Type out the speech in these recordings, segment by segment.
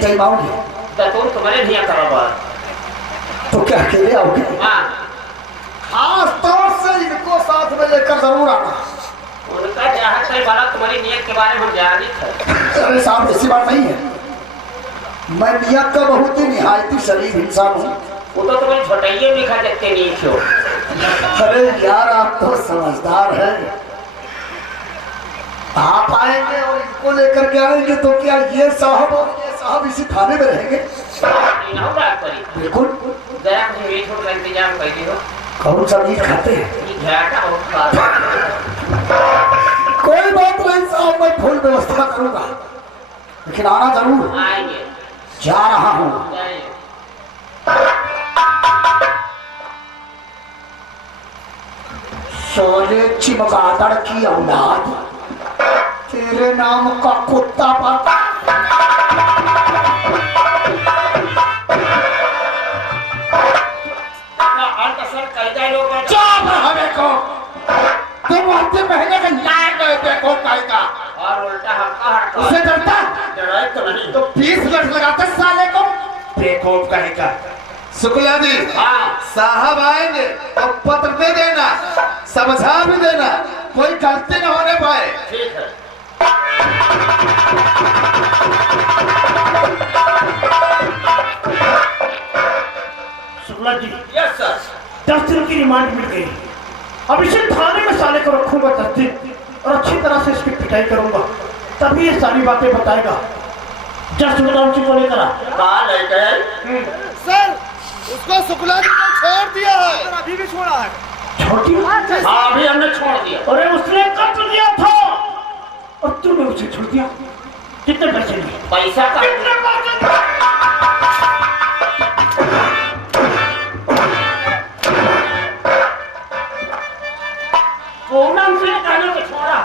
Time आओगे? तो तुम्हारे भैया करोगे तो क्या अकेले आओगे? हाँ, खास तौर से इनको साथ में लेकर जरूर आना। उनका जहाँ कोई बाला तुम्हारी नियत के बारे में हम जानते हैं। अरे साहब ऐसी बात नहीं है, मैं नियत का बहुत ही निहायती शरीफ इंसान हूँ। वो तो तुम्हें छोटाइए भी खा सकते नहीं क्यों? अरे यार आप तो समझदार हैं, आप आएंगे और इनको लेकर के आएंगे तो क्या ये साहब और ये साहब इसी थाने में रहेंगे? बिल्कुल। जरा कुछ मीट उठ का इंतजाम कर दियो। कौन सा मीट खाते हैं? कोई बात नहीं साहब, मैं फुल व्यवस्था करूंगा, लेकिन आना जरूर। आएंगे। जा रहा हूँ। सोले चिमगादड़ की औलाद, तेरे नाम का कुत्ता पाता। तुम आते महीने का लायक गए देखो का और उल्टा हक्का उसे डरता डराए तो नहीं तो 20 लठ लगाते साले को। बेखौफ कहेगा। शुक्ला जी, हाँ, साहब आएंगे और पत्र दे देना, समझा भी देना, कोई गलती न होने पाए। ठीक है। Shukla ji, yes sir. 10 दिन की रिमांड मिल गई। अब इसे थाने में साले को रखूंगा 10 दिन और अच्छी तरह से इसकी पिटाई करूंगा, तभी ये सारी बातें बताएगा। जस्ट बताओ को लेकर कहाँ ले गए? सर, उसको शुक्ला जी ने छोड़ दिया है। अभी भी छोड़ा है? छोड़ दिया? हाँ, अभी हमने छोड़ दिया। अरे उसने कत्ल किया था और तूने उसे छोड़ दिया। कितने पैसे लिए? पैसा का कितने पैसे? पूनम से कहने को छोड़ा।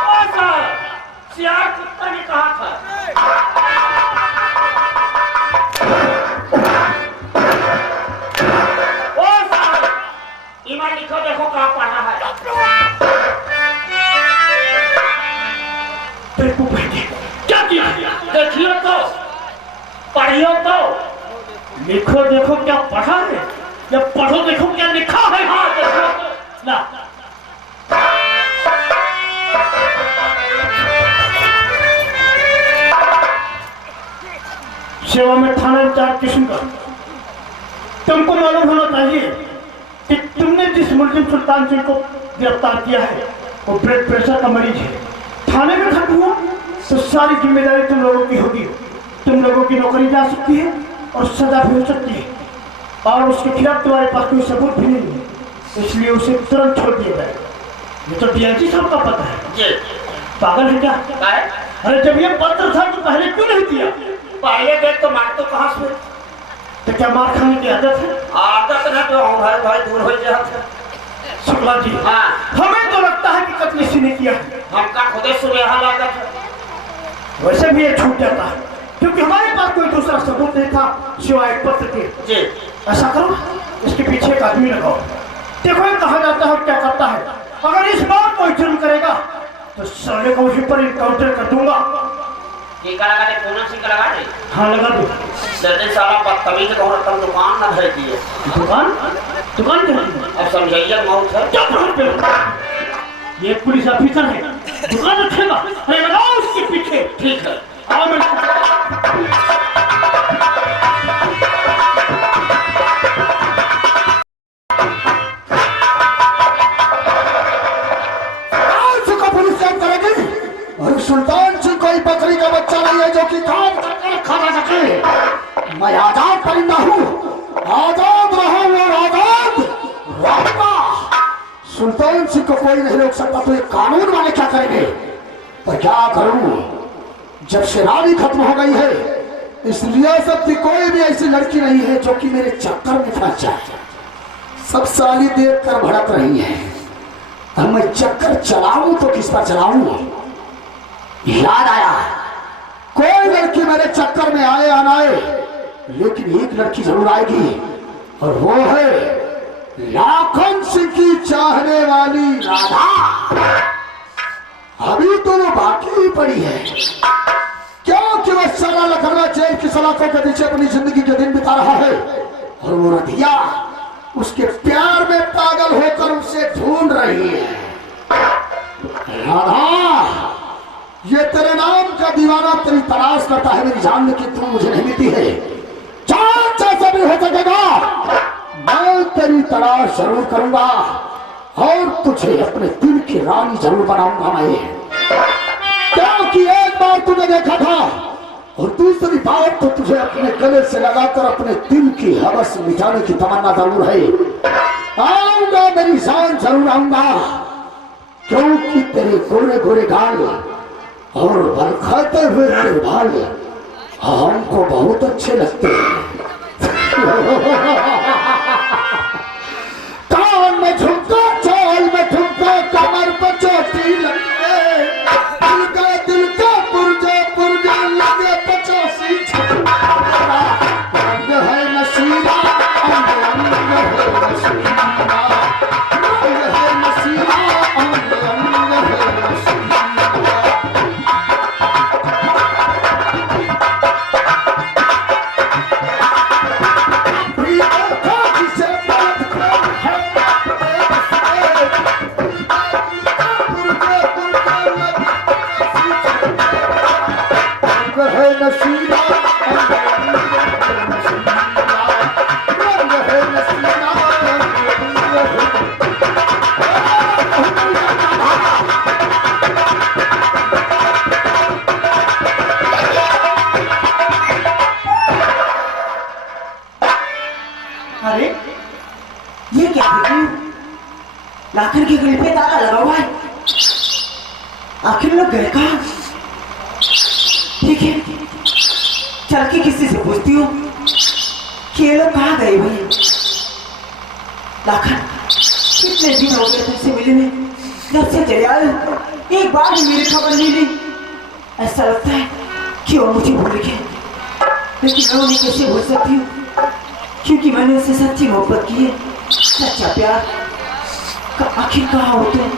ओ सर, सियार कुत्ता ने कहा था। ओ सर, ईमान लिखो देखो कहाँ पढ़ा है। देखो बेटे, क्या किया? देखियो तो, पढ़ियो तो। लिखो देखो क्या पढ़ा है, या पढ़ो देखो क्या लिखा है। हाँ, देखो तो। ना सेवा में थाना इंचार्ज किशन का, तुमको मालूम होना चाहिए कि तुमने जिस मुल्जिम सुल्तान सिंह को गिरफ्तार किया है वो ब्लड प्रेशर का मरीज है। थाने में खत्म हुआ तो सारी जिम्मेदारी तुम लोगों की होगी। तुम लोगों की नौकरी जा सकती है और सजा भी हो सकती है, और उसके खिलाफ तुम्हारे पास कोई सबूत भी नहीं है, इसलिए उसे तुरंत छोड़ दिया जाए। ये तो डीआईजी साहब का पता है। ये पागल है क्या? अरे जब ये पत्र था तो पहले क्यों नहीं दिया? पहले देख तो मार तो कहाँ से? तो क्या मार खाने की आदत है? आदत है तो भाई भाई दूर हो जाए। शुक्ला जी, हाँ, हमें तो लगता है कि कत्ल इसी ने किया है। हमका खुदे सुनेहा लागत है। वैसे भी ये छूट जाता है क्योंकि हमारे पास कोई दूसरा सबूत नहीं था सिवाय एक पत्र के। जी, ऐसा करो, इसके पीछे एक आदमी लगाओ, देखो ये कहा जाता है क्या करता है। अगर इस बार कोई जुर्म करेगा तो साले को वहीं पर इनकाउंटर कर दूंगा। टीका लगा दे, पूनम सिंह का लगा दे। हाँ लगा दो। दर्जन साला बदतमीज का औरत दुकान न भेज दिए। दुकान दुकान क्या? अब समझाइए मौत है। क्या प्रॉब्लम पे? ये पुलिस ऑफिसर है, दुकान रखेगा। अरे लगाओ उसके पीछे। ठीक है। आओ मैं सुल्तान जी कोई बकरी का बच्चा नहीं है जो कि काम करके रखा जा सके। मैं आजाद परिंदा हूँ, आजाद रहूं और आजाद रहूंगा। सुल्तान सिंह को कोई नहीं रोक सकता, तो ये कानून वाले क्या करेंगे? पर क्या करूं, जब शराबी खत्म हो गई है, इस रियासत की कोई भी ऐसी लड़की नहीं है जो कि मेरे चक्कर में फंस जाए। सब साली देख कर भड़क रही है। अब मैं चक्कर चलाऊं तो किस पर चलाऊं? याद आया, कोई लड़की मेरे चक्कर में आए या ना आए, लेकिन एक लड़की जरूर आएगी, और वो है लाखन सिंह की चाहने वाली राधा। अभी की पड़ी है, क्योंकि वह सारा लखनऊ जेल की सलाखों के पीछे अपनी जिंदगी के दिन बिता रहा है और वो रधिया उसके प्यार में पागल होकर उसे ढूंढ रही है। राधा, ये तेरे नाम का दीवाना तेरी तलाश करता है मेरी जान में कि तू मुझे नहीं मिलती है। चार जैसा भी हो सकेगा मैं तेरी तलाश जरूर करूंगा और तुझे अपने दिल की रानी जरूर बनाऊंगा मैं, क्योंकि एक बार तुझे देखा था और दूसरी बार तो तुझे अपने गले से लगाकर अपने दिल की हवस मिटाने की तमन्ना जरूर है। आऊंगा मेरी जान, जरूर आऊंगा, क्योंकि तेरे गोरे गोरे गाल और बरखाते हुए तेरे बाल हमको बहुत अच्छे लगते हैं। कान में झुमका, चाल में ठुमका, कमर पर चोटी लगे, दिल का पुरजा पुरजा लगे 85 रंग है नशीला, अंग अंग है नशीला, रंग है नशीला, अंग अंग है नशीला। नसीबा अरे ये क्या लाखन के गले पे ताला लगा हुआ है, आखिर लोग गए कहाँ? ठीक है, चल के किसी से पूछती हूँ कि ये लोग कहाँ गए भाई। लाखन, कितने दिन हो गए तुमसे मिले में, जब से चले आए एक बार भी मेरी खबर नहीं ली। ऐसा लगता है कि वो मुझे भूल गए, लेकिन मैं उन्हें कैसे भूल सकती हूँ, क्योंकि मैंने उससे सच्ची मोहब्बत की है, सच्चा प्यार। आखिर कहाँ हो तुम?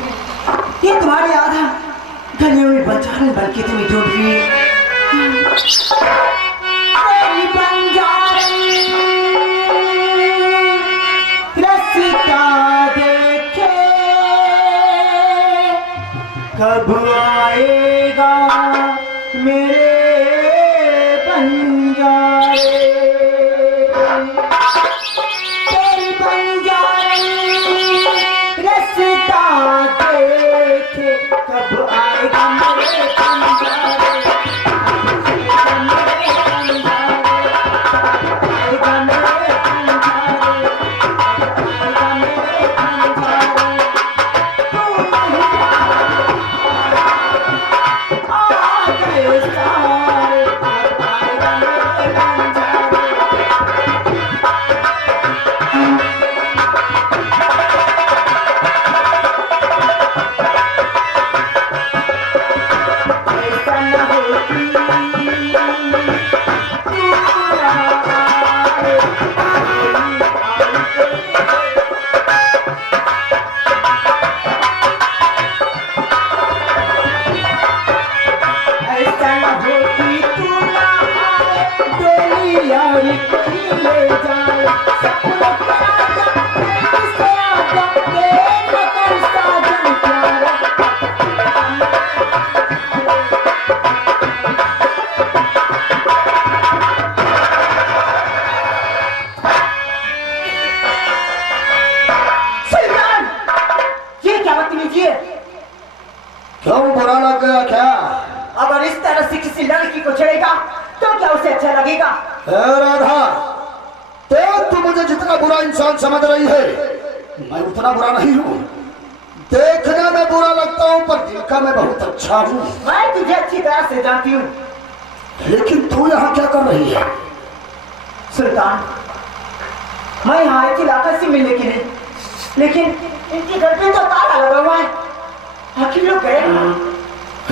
ये तुम्हारे आधा गलियों में बंजारन बन के तुम्हें ढूंढ रही है। रास्ता देखे कब आएगा मेरे बंजारे, तेरी बंजारे रास्ता देखे कब आएगा मेरे बंजारे। क्यों बुरा लग गया क्या? अगर इस तरह से किसी लड़की को छेड़ेगा तो क्या उसे अच्छा लगेगा? राधा, तू मुझे जितना बुरा इंसान समझ रही है मैं उतना बुरा नहीं हूँ। देखने में बुरा लगता हूँ पर दिल का मैं बहुत अच्छा हूँ। मैं तुझे अच्छी तरह से जानती हूँ। लेकिन तू यहाँ क्या कर रही है? सुल्तान, मैं यहाँ आई थी लाखन से मिलने के लिए, लेकिन इनके घर पे तो ताला लगा हुआ है। आखिर लोग गए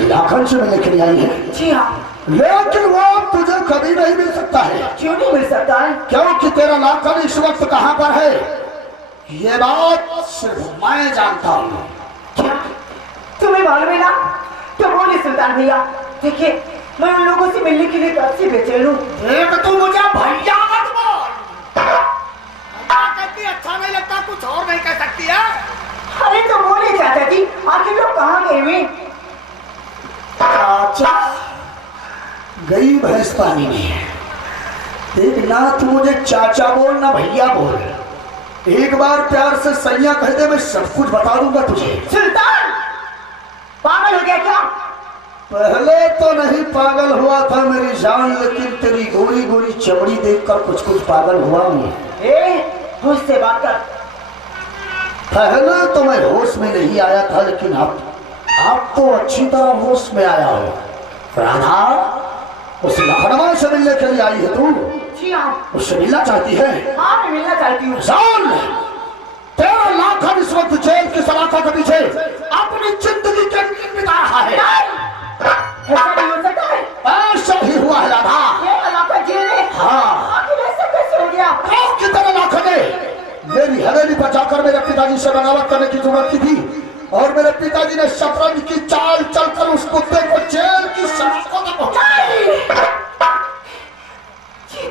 लाखन से मिलने के लिए आई है? जी हाँ। लेकिन वो तुझे कभी नहीं मिल सकता है। क्यों नहीं मिल सकता है? क्योंकि तेरा लाखन इस वक्त कहाँ पर है ये सिर्फ मैं जानता हूँ। क्या तुम्हें मालूम है ना? तो बोलिए सुल्तान। सुल्तान भैया देखिए मैं उन लोगों से मिलने के लिए कब से बेचैन हूँ। एक तू मुझे भैया मत बोल। भैया कहती अच्छा नहीं लगता, कुछ और नहीं कह सकती है। अरे तो बोले चाचा जी आखिर लोग कहाँ गए हुए? चाचा गई भैंस पानी में। देख ना तू मुझे चाचा बोल ना भैया बोल। एक बार प्यार से सैया कह दे, मैं सब कुछ बता दूंगा तुझे। सुल्तान पागल हो गया क्या? पहले तो नहीं पागल हुआ था मेरी जान, लेकिन तेरी गोरी गोरी चमड़ी देखकर कुछ कुछ पागल हुआ हूँ। होश से बात कर। पहले तो मैं होश में नहीं आया था, लेकिन अब तो अच्छी तरह होश में आया हूँ। राधा उस लखनऊ से मिलने के लिए आई है तू? जी हाँ। उससे मिलना चाहती है? हाँ मैं मिलना चाहती हूँ। जान 13 लाख इस वक्त जेल की सलाखों के पीछे अपनी जिंदगी के बिता रहा है। ऐसा नहीं हो सकता है। ऐसा ही हुआ है राधा। जेल में? हाँ। आखिर ऐसा कैसे हो गया? कितने लाखों ने मेरी हवेली पर जाकर मेरे पिताजी से बगावत करने की जरूरत की थी, और मेरे पिताजी ने शतरंज की चाल चलकर उस कुत्ते को जेल की सलाखों तक पहुंचाया।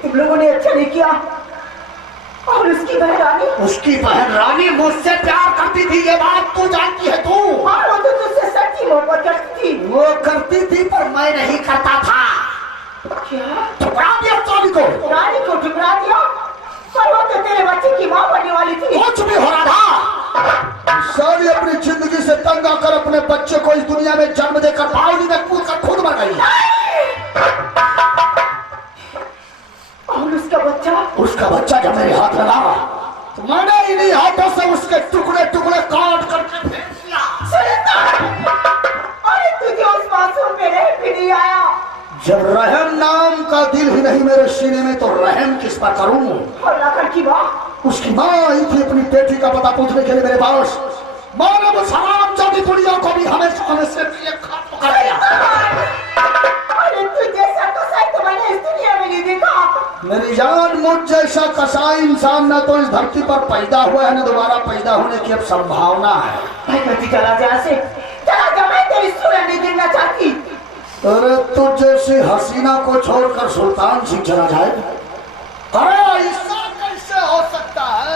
तुम लोगों ने अच्छा नहीं किया। और उसकी बहन रानी? उसकी बहन रानी मुझसे प्यार करती थी, ये बात तू जानती है तू? हाँ वो तो तुझसे सच्ची मोहब्बत करती थी। वो करती थी पर मैं नहीं करता था। क्या? ठुकरा दिया रानी को। रानी को ठुकरा दिया? पर वो तो तेरे बच्चे की माँ बनने वाली थी। कुछ भी हो रहा था। सारी अपनी जिंदगी से तंग आकर अपने बच्चे को इस दुनिया में जन्म देकर बावली में कूद कर खुद मर गई। और उसका बच्चा जब मेरे हाथ लगा तो मैंने इन्हीं हाथों से उसके टुकड़े टुकड़े काट करके फेंक दिया। अरे तुझे उस मासूम पे रहम भी नहीं आया? जब रहम नाम का दिल ही नहीं मेरे सीने में तो रहम किस पर करूं? और लाकर की माँ? उसकी माँ आई थी अपनी बेटी का पता पूछने के लिए मेरे पास। मानव सलाम जाती दुनिया को भी हमेशा हमेशा कर दिया। अरे तू जैसा कसाई तो मैंने इस दुनिया में नहीं देखा। मेरी जान मुझ जैसा कसाई इंसान ना तो इस धरती पर पैदा हुआ है, ना दोबारा पैदा होने की अब संभावना है। भाई चला जा से, चला जा, मैं तेरी सूरत नहीं गिरना चाहती। अरे तू जैसी हसीना को छोड़कर सुल्तान सिंह चला जाए? अरे ऐसा कैसे हो सकता है?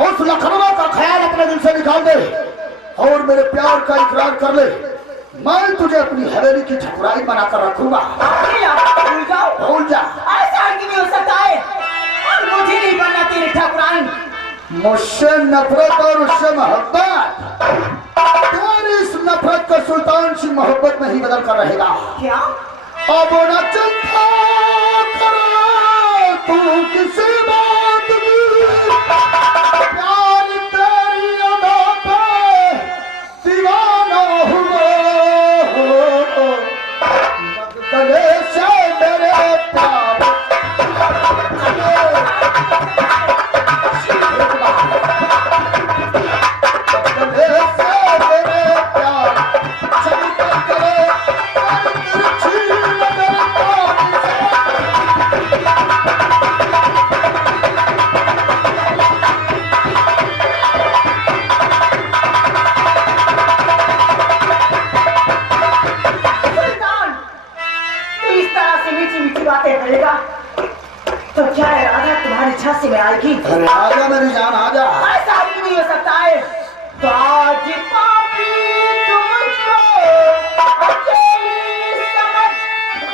उस लखनऊ का ख्याल अपने दिल से निकाल दे और मेरे प्यार का इकरार कर ले। मैं तुझे अपनी हवेली की ठकुराई बनाकर रखूंगा। भूल जाओ। भूल जा। ऐसा नहीं हो सकता है, और मुझे नहीं बनना तेरी ठकुराई। मुझसे नफरत और उससे मोहब्बत, तेरी इस नफरत को सुल्तान सिंह मोहब्बत में ही बदल कर रहेगा। क्या? अब न चिंता करे तू किसी बात की, प्यार तेरी अदा पे दीवाना हुआ, बदले से मेरे प्यार तो क्या है राधा, तुम्हारी इच्छा से मैं आएगी? अरे आजा मेरी जान आजा। ऐसा भी नहीं हो सकता है। तो आज पापी तुमको अकेली समझ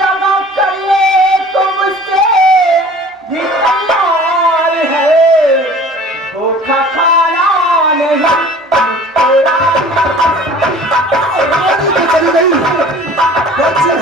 दगा कर ले तो मुझसे भी तैयार है, धोखा खाना नहीं। चली गई बच्चे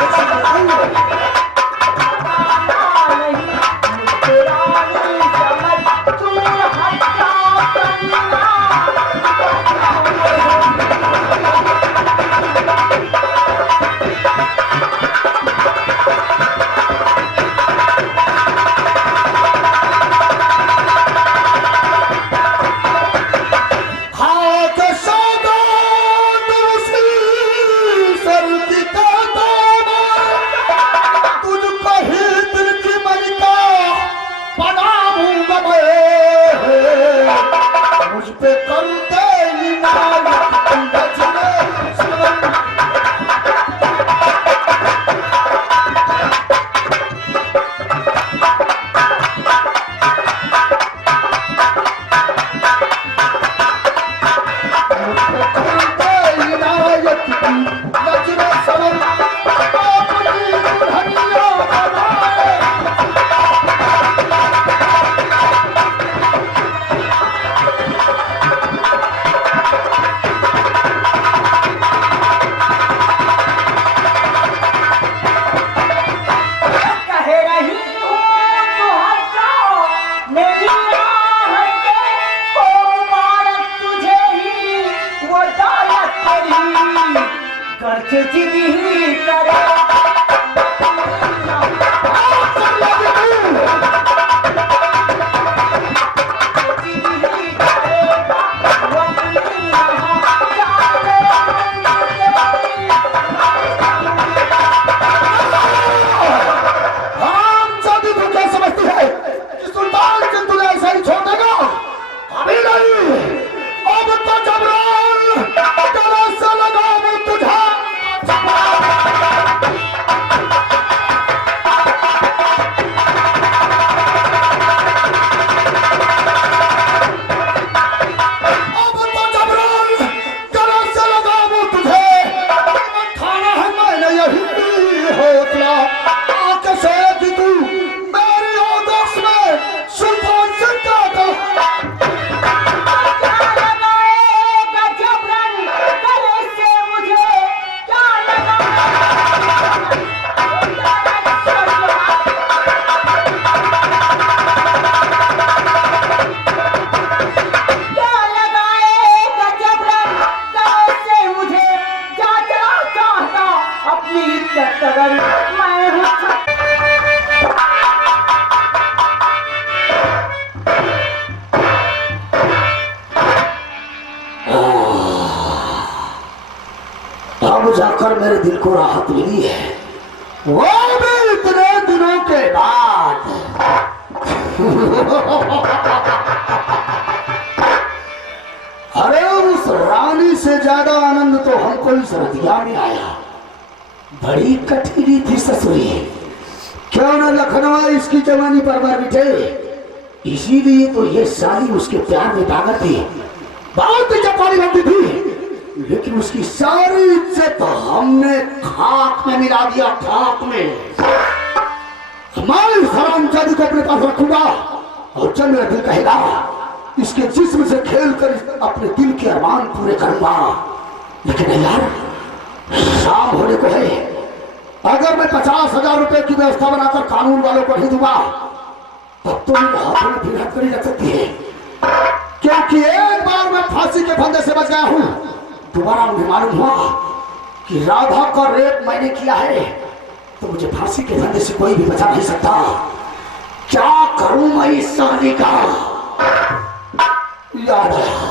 अब जाकर मेरे दिल को राहत मिली है, वो भी इतने दिनों के बाद। अरे उस रानी से ज्यादा आनंद तो हमको इस रतिया में आया। बड़ी कठिनी थी ससुरी, क्यों न लखनऊ इसकी जवानी पर मर बिठे, इसीलिए तो ये साली उसके प्यार में पागल थी, बहुत चपाली बनती थी, लेकिन उसकी सारी इज्जत हमने खाक में मिला दिया, खाक में। मैं इस हरामजादी को अपने पास रखूंगा और जब मेरा दिल कहेगा इसके जिस्म से खेल कर अपने दिल के अरमान पूरे करूंगा। लेकिन यार, शाम होने को है, अगर मैं 50,000 रुपए की व्यवस्था बनाकर कानून वालों को नहीं दूंगा तब तो मेरे हाथों में फिर हथकड़ी लग सकती है, क्योंकि एक बार मैं फांसी के फंदे से बच गया हूं। दोबारा मुझे मालूम हुआ कि राधा का रेप मैंने किया है तो मुझे फांसी के फंदे से कोई भी बचा नहीं सकता। क्या करूं मैं इस साली का? याद है